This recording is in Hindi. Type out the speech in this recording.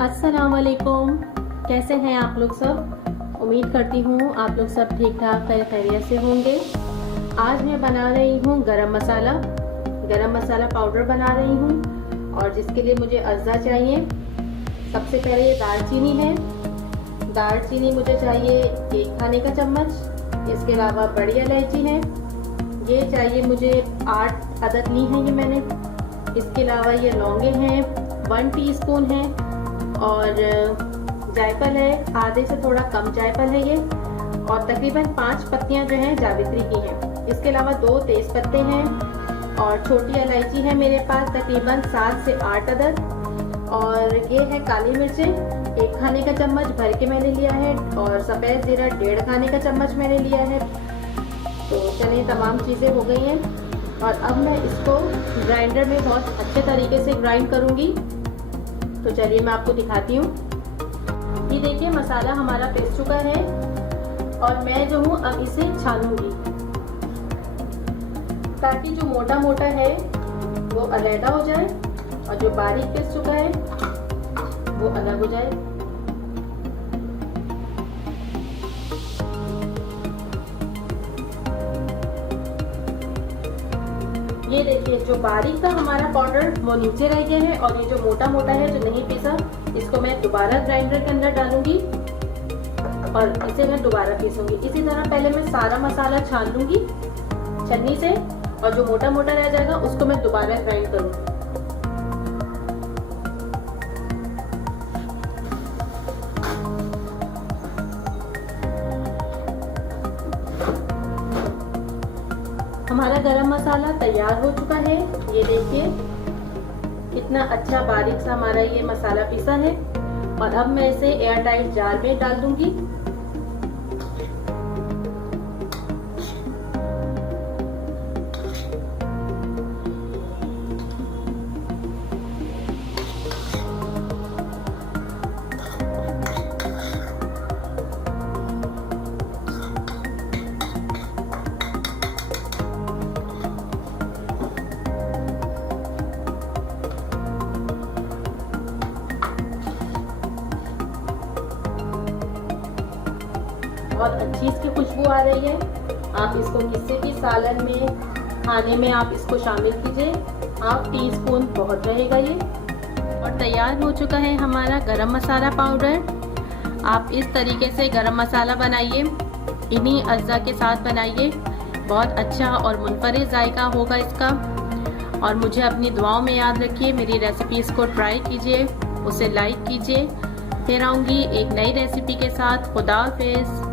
अस्सलाम वालेकुम। कैसे हैं आप लोग सब? उम्मीद करती हूँ आप लोग सब ठीक ठाक खैरियत से होंगे। आज मैं बना रही हूँ गरम मसाला पाउडर बना रही हूँ और जिसके लिए मुझे अज्जा चाहिए। सबसे पहले ये दालचीनी है। दालचीनी मुझे चाहिए 1 खाने का चम्मच। इसके अलावा बड़ी इलायची है, ये चाहिए मुझे 8 अदद ली हैं ये मैंने। इसके अलावा ये लौंगे हैं 1 टीस्पून है और जायफल है, आधे से थोड़ा कम जायफल है ये, और तकरीबन 5 पत्तियां जो हैं जावित्री की हैं। इसके अलावा 2 तेज पत्ते हैं और छोटी इलायची है मेरे पास तकरीबन 7 से 8 अदद। और ये है काली मिर्चें 1 खाने का चम्मच भर के मैंने लिया है और सफ़ेद जीरा 1.5 खाने का चम्मच मैंने लिया है। तो चलिए तमाम चीज़ें हो गई हैं और अब मैं इसको ग्राइंडर में बहुत अच्छे तरीके से ग्राइंड करूँगी। तो चलिए मैं आपको दिखाती हूँ। ये देखिए मसाला हमारा पिस चुका है और मैं जो हूँ अब इसे छानूंगी ताकि जो मोटा मोटा है वो अलग हो जाए और जो बारीक पिस चुका है वो अलग हो जाए। ये देखिए जो बारीक था हमारा पाउडर वो नीचे रह गया है और ये जो मोटा मोटा है जो नहीं पिसा इसको मैं दोबारा ग्राइंडर के अंदर डालूंगी और इसे मैं दोबारा पीसूंगी। इसी तरह पहले मैं सारा मसाला छान लूंगी छन्नी से और जो मोटा मोटा रह जाएगा उसको मैं दोबारा ग्राइंड करूंगी। हमारा गरम मसाला तैयार हो चुका है। ये देखिए कितना अच्छा बारीक सा हमारा ये मसाला पिसा है और अब मैं इसे एयर टाइट जार में डाल दूंगी। बहुत अच्छी इसकी खुशबू आ रही है। आप इसको किसी भी सालन में खाने में आप इसको शामिल कीजिए। 1/2 टीस्पून बहुत रहेगा ये। और तैयार हो चुका है हमारा गरम मसाला पाउडर। आप इस तरीके से गरम मसाला बनाइए, इन्हीं अज्जा के साथ बनाइए, बहुत अच्छा और मुनफरिद जायका होगा इसका। और मुझे अपनी दुआओं में याद रखिए, मेरी रेसिपीज़ को ट्राई कीजिए, उसे लाइक कीजिए। फिर आऊँगी एक नई रेसिपी के साथ। खुदा हाफिज़।